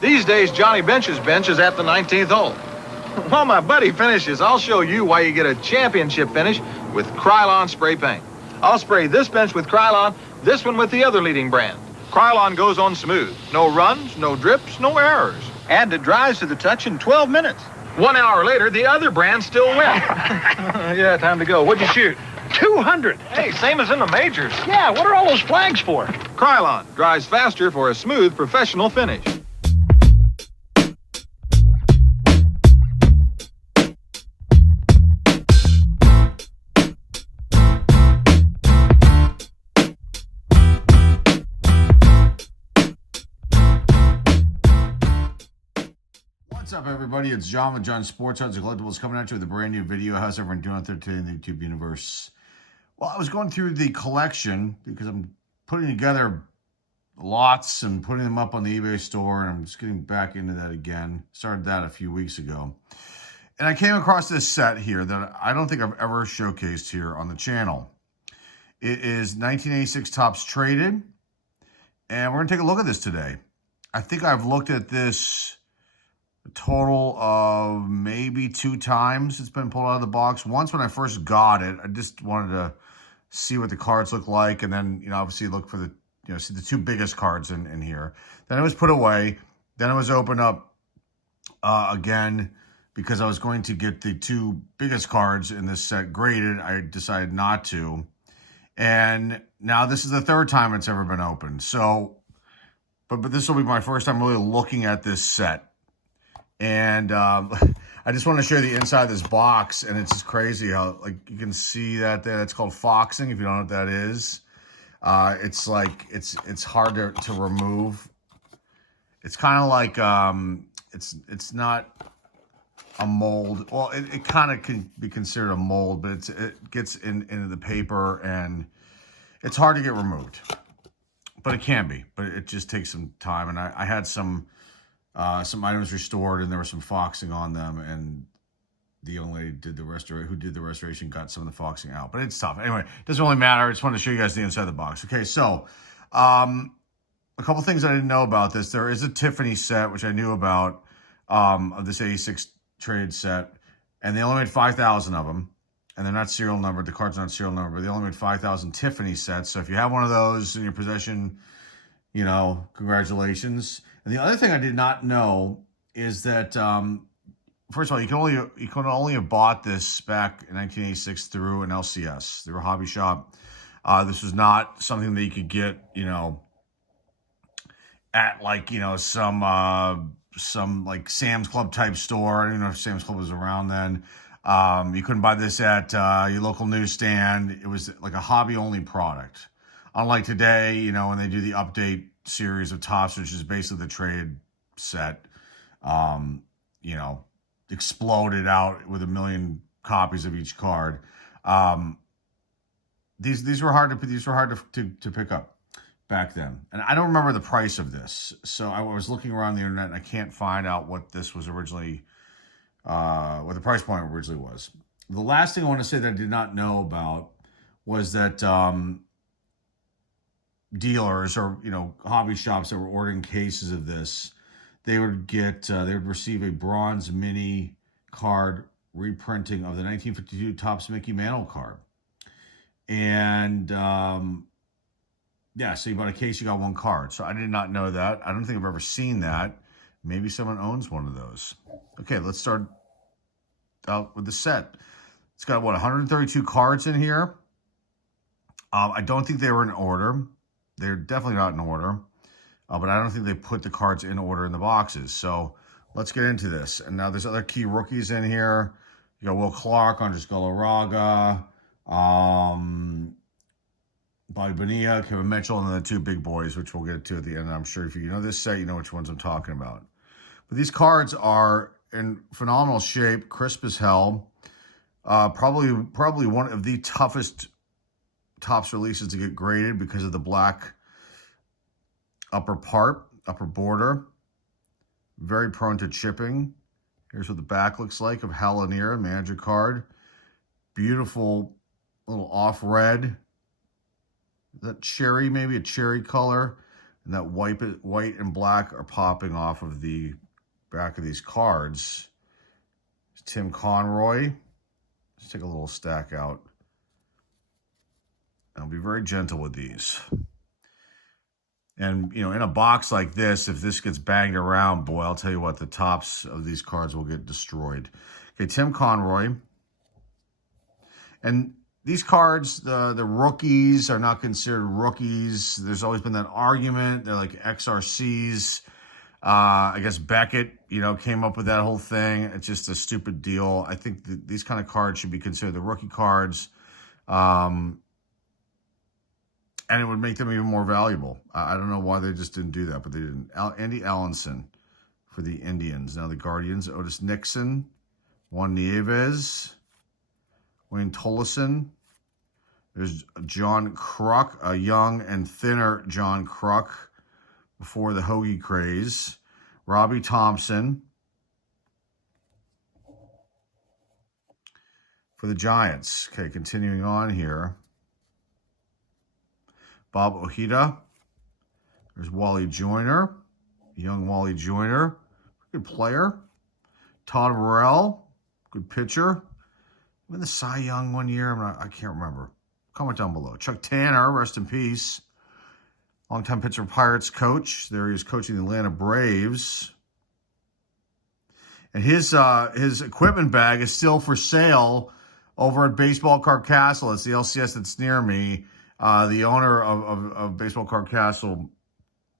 These days, Johnny Bench's bench is at the 19th hole. While my buddy finishes, I'll show you why you get a championship finish with Kryon spray paint. I'll spray this bench with Kryon, this one with the other leading brand. Kryon goes on smooth. No runs, no drips, no errors. And it dries to the touch in 12 minutes. 1 hour later, the other brand still wet. Yeah, time to go. What'd you shoot? 200. Hey, same as in the majors. Yeah, what are all those flags for? Kryon dries faster for a smooth, professional finish. What's up, everybody? It's John with John Sports Cards and Collectibles coming at you with a brand new video. How's everyone doing out there today in the YouTube universe? Well, I was going through the collection because I'm putting together lots and putting them up on the eBay store, and I'm just getting back into that again. Started that a few weeks ago. And I came across this set here that I don't think I've ever showcased here on the channel. It is 1986 Topps Traded, and we're going to take a look at this today. I think I've looked at this a total of maybe 2 times. It's been pulled out of the box. Once when I first got it, I just wanted to see what the cards look like, and then, obviously look for the, see the 2 biggest cards in here. Then it was put away. Then it was opened up again because I was going to get the 2 biggest cards in this set graded. I decided not to. And now this is the 3rd time it's ever been opened. So, but this will be my first time really looking at this set. And I just want to show you the inside of this box, and it's just crazy how, like, you can see that there. It's called foxing, if you don't know what that is. It's like, it's hard to remove. It's kind of like, it's not a mold. Well, it kind of can be considered a mold, but it gets into the paper, and it's hard to get removed. But it can be, but it just takes some time. And I had some items restored, and there was some foxing on them, and the young lady who did the restoration got some of the foxing out. But it's tough. Anyway, it doesn't really matter. I just wanted to show you guys the inside of the box. Okay, so a couple things I didn't know about this. There is a Tiffany set, which I knew about, of this 86 trade set, and they only made 5,000 of them, and they're not serial numbered. The cards are not serial numbered, but they only made 5,000 Tiffany sets. So if you have one of those in your possession, congratulations. And the other thing I did not know is that, first of all, you can only have bought this back in 1986 through an LCS, through a hobby shop. This was not something that you could get, at like, some like Sam's Club type store. I don't even know if Sam's Club was around then. You couldn't buy this at your local newsstand. It was like a hobby only product. Unlike today, when they do the update series of Topps, which is basically the trade set, exploded out with 1 million copies of each card. These were hard to pick up back then, and I don't remember the price of this. So I was looking around the internet, and I can't find out what this was originally, what the price point originally was. The last thing I want to say that I did not know about was that dealers or hobby shops that were ordering cases of this, they would receive a bronze mini card reprinting of the 1952 Topps Mickey Mantle card. And yeah, so you bought a case, you got 1 card. So I did not know that. I don't think I've ever seen that. Maybe someone owns one of those. Okay, let's start out with the set. It's got 132 cards in here. I don't think they were in order. They're definitely not in order, but I don't think they put the cards in order in the boxes. So let's get into this. And now there's other key rookies in here. You got Will Clark, Andres Galarraga, Bobby Bonilla, Kevin Mitchell, and then the 2 big boys, which we'll get to at the end. I'm sure if you know this set, you know which ones I'm talking about. But these cards are in phenomenal shape, crisp as hell. Probably one of the toughest Topps releases to get graded because of the black upper border. Very prone to chipping. Here's what the back looks like of Hal Lanier, manager card. Beautiful little off red. Is that cherry, maybe a cherry color? And that white and black are popping off of the back of these cards. Tim Conroy. Let's take a little stack out. I'll be very gentle with these. And, you know, in a box like this, if this gets banged around, boy, I'll tell you what, the tops of these cards will get destroyed. Okay, Tim Conroy. And these cards, the rookies are not considered rookies. There's always been that argument. They're like XRCs. I guess Beckett, you know, came up with that whole thing. It's just a stupid deal. I think these kind of cards should be considered the rookie cards. And it would make them even more valuable. I don't know why they just didn't do that, but they didn't. Andy Allenson for the Indians. Now the Guardians, Otis Nixon, Juan Nieves, Wayne Tolleson. There's John Kruk, a young and thinner John Kruk before the Hoagie craze. Robbie Thompson for the Giants. Okay, continuing on here. Bob Ojeda. There's Wally Joyner, young Wally Joyner, good player. Todd Burrell, good pitcher. Win the Cy Young one year. I can't remember. Comment down below. Chuck Tanner, rest in peace. Longtime pitcher, Pirates coach. There he is coaching the Atlanta Braves. And his equipment bag is still for sale over at Baseball Card Castle. It's the LCS that's near me. The owner of Baseball Card Castle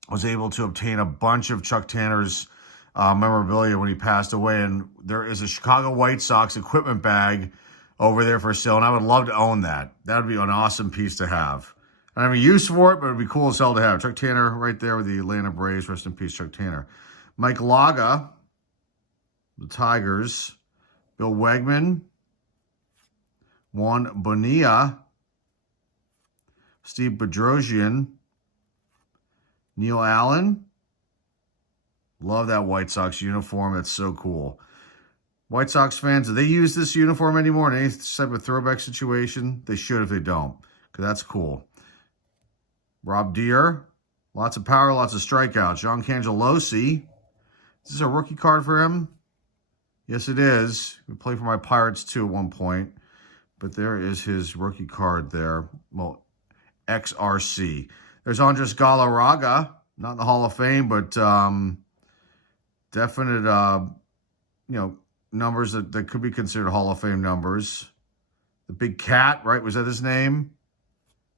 was able to obtain a bunch of Chuck Tanner's memorabilia when he passed away. And there is a Chicago White Sox equipment bag over there for sale. And I would love to own that. That would be an awesome piece to have. I don't have a use for it, but it would be cool as hell to have. Chuck Tanner right there with the Atlanta Braves. Rest in peace, Chuck Tanner. Mike Laga, the Tigers. Bill Wegman. Juan Bonilla. Steve Bedrosian. Neil Allen. Love that White Sox uniform. That's so cool. White Sox fans, do they use this uniform anymore in any type of throwback situation? They should if they don't, because that's cool. Rob Deere. Lots of power, lots of strikeouts. John Cangelosi. Is this a rookie card for him? Yes, it is. He played for my Pirates, too, at one point. But there is his rookie card there. Well, XRC. There's Andres Galarraga. Not in the Hall of Fame, but definite, numbers that could be considered Hall of Fame numbers. The Big Cat, right? Was that his name?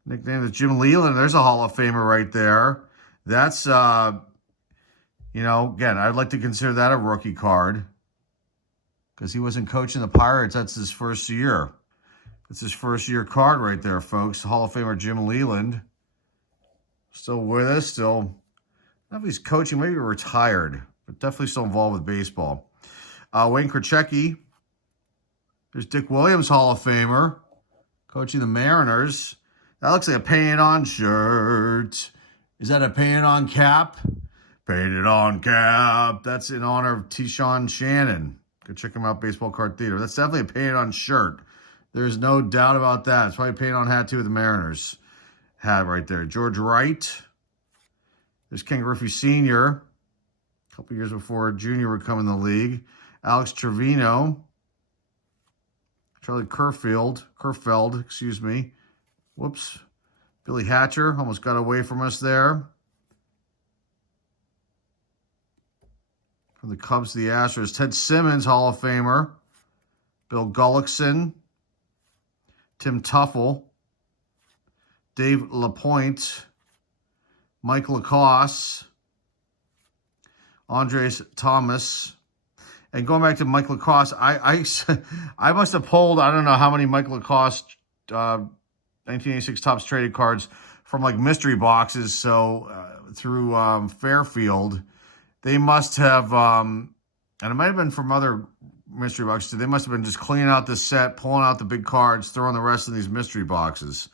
Nickname is Jim Leland. There's a Hall of Famer right there. That's, again, I'd like to consider that a rookie card because he wasn't coaching the Pirates. That's his first year. That's his first year card right there, folks. Hall of Famer Jim Leland. Still with us. Still, I don't know if he's coaching. Maybe retired, but definitely still involved with baseball. Wayne Krzyzewski. There's Dick Williams, Hall of Famer, coaching the Mariners. That looks like a paint-on shirt. Is that a paint-on cap? Painted-on cap. That's in honor of T-Shawn Shannon. Go check him out, Baseball Card Theater. That's definitely a painted-on shirt. There's no doubt about that. It's probably a painted-on hat, too, with the Mariners hat right there. George Wright. There's Ken Griffey Sr., a couple years before Junior would come in the league. Alex Trevino. Charlie Kerfeld, Whoops. Billy Hatcher almost got away from us there. From the Cubs to the Astros. Ted Simmons, Hall of Famer. Bill Gullickson. Tim Tuffle. Dave LaPointe. Mike Lacoste. Andres Thomas. And going back to Mike Lacoste, I must have pulled, I don't know how many Mike Lacoste 1986 Topps traded cards from like mystery boxes. So through Fairfield, they must have, and it might have been from other mystery boxes too. They must have been just cleaning out the set, pulling out the big cards, throwing the rest of these mystery boxes.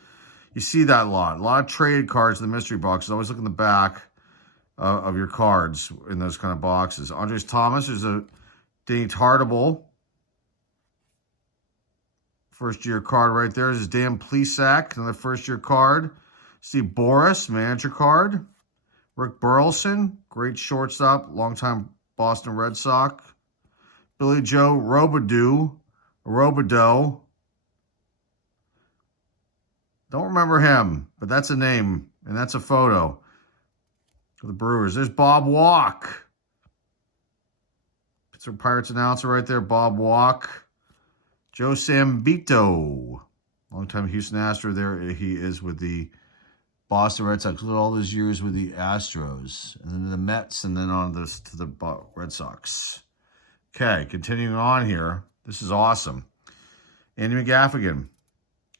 You see that a lot of trade cards in the mystery boxes. Always look in the back of your cards in those kind of boxes. Andres Thomas is a Danny Tartable. First-year card right there. This is Dan Plesac, another first-year card. Steve Boris, manager card. Rick Burleson, great shortstop, longtime Boston Red Sox. Billy Joe Robideau. Don't remember him, but that's a name, and that's a photo for the Brewers. There's Bob Walk. Pittsburgh Pirates announcer right there, Bob Walk. Joe Sambito, longtime Houston Astro. There he is with the Boston Red Sox. Look at all those years with the Astros, and then the Mets, and then on to the Red Sox. Okay, continuing on here. This is awesome. Andy McGaffigan,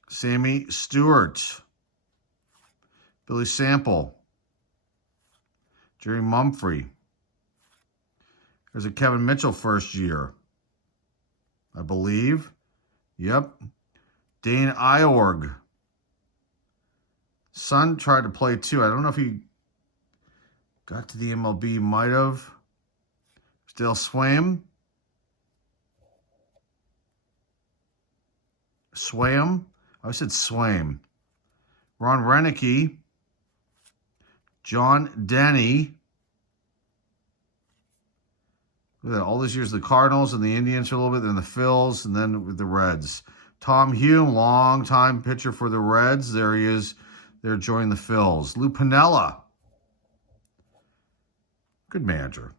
Sammy Stewart, Billy Sample, Jerry Mumphrey. There's a Kevin Mitchell first year, I believe. Yep. Dane Iorg. Son tried to play too. I don't know if he got to the MLB. Might have. Dale Swam. I said Swam. Ron Renicky. John Denny. Look at that. All these years, the Cardinals and the Indians for a little bit, then the Phils, and then with the Reds. Tom Hume, long-time pitcher for the Reds. There he is. They're joining the Phils. Lou Piniella. Good manager.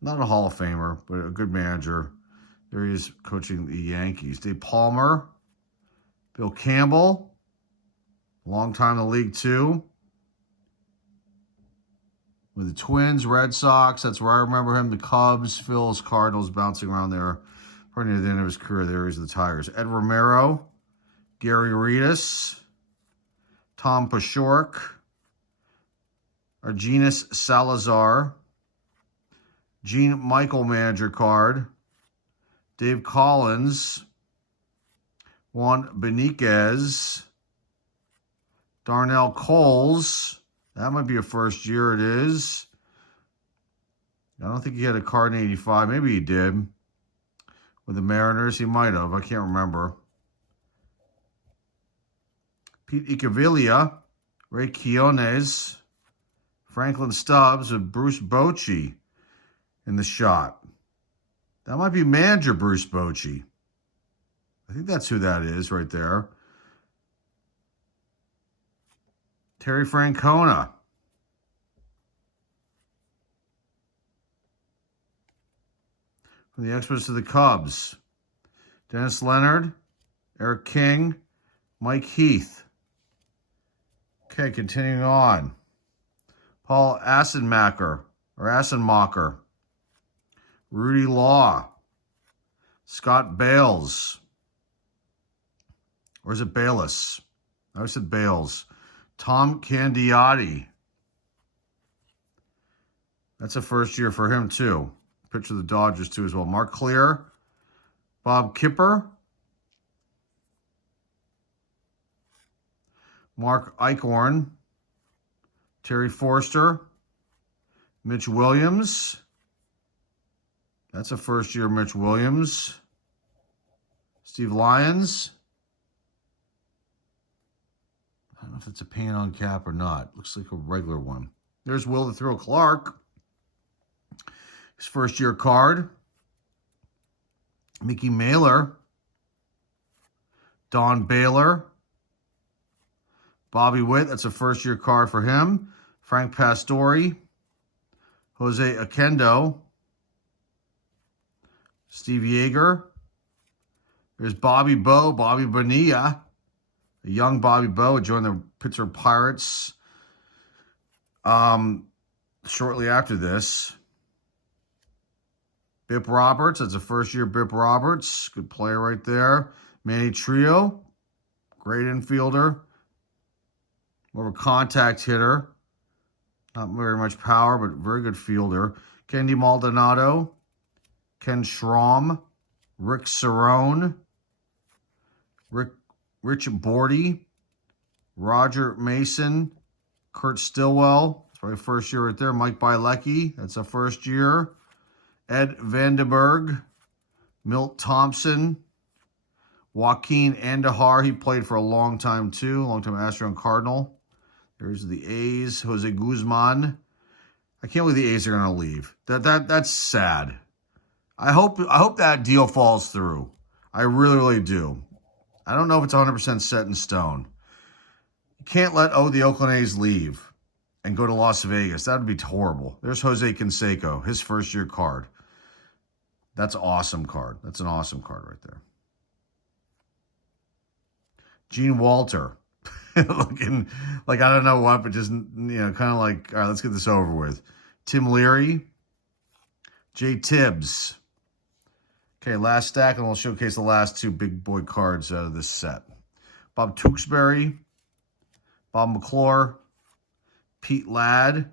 Not a Hall of Famer, but a good manager. There he is coaching the Yankees. Dave Palmer. Bill Campbell. Long time in the league, too. With the Twins, Red Sox. That's where I remember him. The Cubs, Phils, Cardinals bouncing around there. Probably near the end of his career. There he is, the Tigers. Ed Romero. Gary Reedus. Tom Pashork. Argenis Salazar. Gene Michael manager card. Dave Collins. Juan Beniquez. Darnell Coles. That might be a first year. It is. I don't think he had a card in 85. Maybe he did. With the Mariners, he might have. I can't remember. Pete Icaviglia. Ray Quiones. Franklin Stubbs with Bruce Bochy in the shot. That might be manager Bruce Bochy. I think that's who that is right there. Terry Francona. From the Expos to the Cubs. Dennis Leonard. Eric King. Mike Heath. Okay, continuing on. Paul Assenmacher. Rudy Law. Scott Bales. Or is it Bayless? I always said Bales. Tom Candiotti. That's a first year for him, too. Pitcher of the Dodgers, too, as well. Mark Clear. Bob Kipper. Mark Eichhorn. Terry Forster. Mitch Williams. That's a first year Mitch Williams. Steve Lyons. I don't know if it's a paint on cap or not. Looks like a regular one. There's Will the Thrill Clark. His first year card. Mickey Mailer. Don Baylor. Bobby Witt. That's a first year card for him. Frank Pastore. Jose Akendo. Steve Yeager. There's Bobby Bonilla. A young Bobby Bowe joined the Pittsburgh Pirates shortly after this. Bip Roberts, that's a first-year Bip Roberts. Good player right there. Manny Trio, great infielder. More of a contact hitter. Not very much power, but very good fielder. Candy Maldonado, Ken Schramm, Rick Cerrone, Rich Bordy, Roger Mason, Kurt Stillwell, that's probably first year right there. Mike Bielecki, that's a first year. Ed Vandenberg, Milt Thompson, Joaquin Andahar, he played for a long time too, long-time Astro and Cardinal. There's the A's, Jose Guzman. I can't believe the A's are going to leave. That's sad. I hope that deal falls through. I really, really do. I don't know if it's 100% set in stone. You can't let the Oakland A's leave and go to Las Vegas. That would be horrible. There's Jose Canseco, his first-year card. That's an awesome card. That's an awesome card right there. Gene Walter. Looking like I don't know what, but just, kind of like, all right, let's get this over with. Tim Leary. Jay Tibbs. Okay, last stack, and we'll showcase the last two big boy cards out of this set. Bob Tewksbury. Bob McClure. Pete Ladd.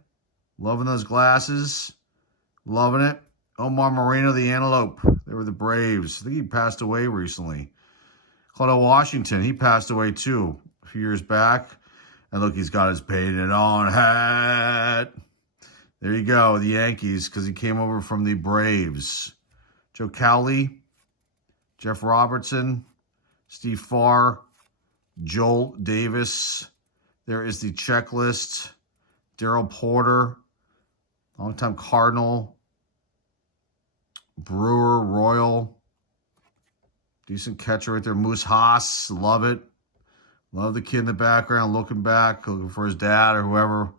Loving those glasses. Loving it. Omar Moreno, the Antelope. They were the Braves. I think he passed away recently. Claudio Washington, he passed away too a few years back. And look, he's got his painted on hat. There you go, the Yankees, because he came over from the Braves. Joe Cowley, Jeff Robertson, Steve Farr, Joel Davis. There is the checklist. Daryl Porter, longtime Cardinal. Brewer, Royal. Decent catcher right there. Moose Haas, love it. Love the kid in the background, looking back, looking for his dad or whoever.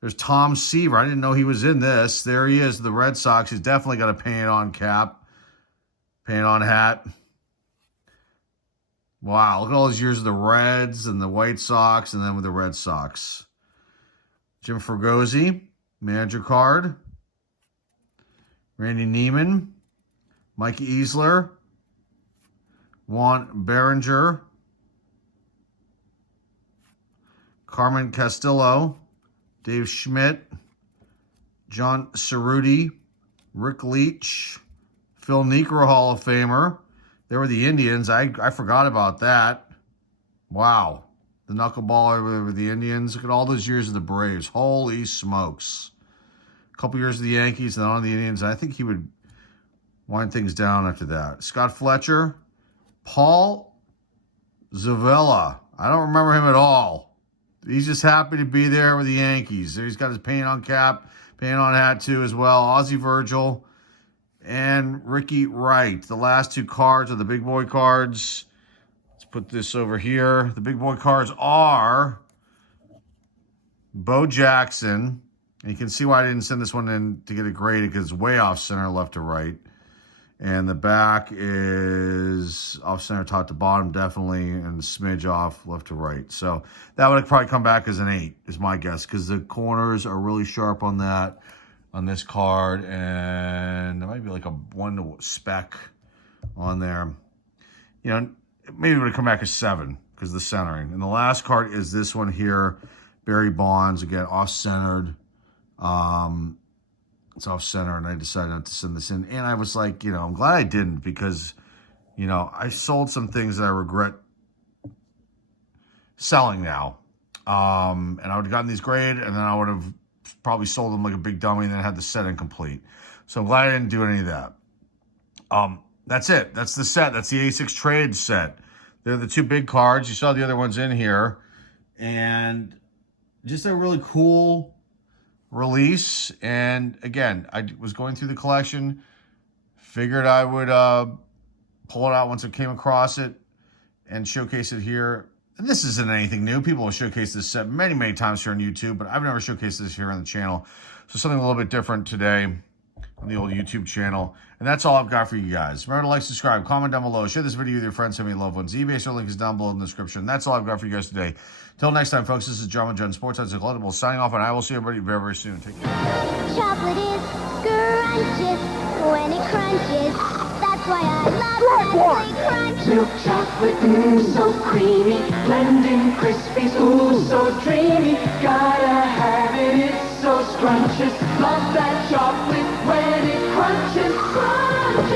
There's Tom Seaver. I didn't know he was in this. There he is, the Red Sox. He's definitely got a paint-on cap, paint-on hat. Wow, look at all those years of the Reds and the White Sox, and then with the Red Sox. Jim Fregosi, manager card. Randy Neiman, Mike Easler, Juan Berenger, Carmen Castillo, Dave Schmidt, John Cerruti, Rick Leach, Phil Niekro, Hall of Famer. They were the Indians. I forgot about that. Wow. The knuckleballer with the Indians. Look at all those years of the Braves. Holy smokes. A couple years of the Yankees and then on the Indians. I think he would wind things down after that. Scott Fletcher. Paul Zavella. I don't remember him at all. He's just happy to be there with the Yankees. He's got his paint-on cap, paint-on hat too as well. Ozzie Virgil and Ricky Wright. The last two cards are the big boy cards. Let's put this over here. The big boy cards are Bo Jackson. And you can see why I didn't send this one in to get it graded because it's way off center, left to right. And the back is off center, top to bottom, definitely, and a smidge off left to right. So that would probably come back as an 8, is my guess, because the corners are really sharp on that, on this card, and there might be like a 1 speck on there. You know, maybe it would come back as 7 because of the centering. And the last card is this one here, Barry Bonds, again, off-centered. It's off-center, and I decided not to send this in. And I was like, I'm glad I didn't because, I sold some things that I regret selling now. And I would have gotten these graded, and then I would have probably sold them like a big dummy and then had the set incomplete. So I'm glad I didn't do any of that. That's it. That's the set. That's the A6 trade set. They're the two big cards. You saw the other ones in here. And just a really cool release. And again, I was going through the collection, figured I would pull it out once I came across it and showcase it here. And this isn't anything new. People have showcased this set many, many times here on YouTube, but I've never showcased this here on the channel. So something a little bit different today on the old YouTube channel. And that's all I've got for you guys. Remember to like, subscribe, comment down below, share this video with your friends, family, and loved ones. eBay store link is down below in the description. That's all I've got for you guys today. Till next time, folks, this is John with John Sports Odds and Collectibles signing off, and I will see everybody very, very soon. Take care. Chocolate is scrumptious when it crunches. That's why I love Nestle Crunch. Milk chocolate, so creamy. Blending Krispies, so dreamy. Gotta have it, it's so scrumptious. Love that chocolate when it crunches. Crunches.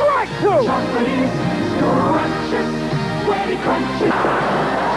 Chocolate is scrumptious when it crunches.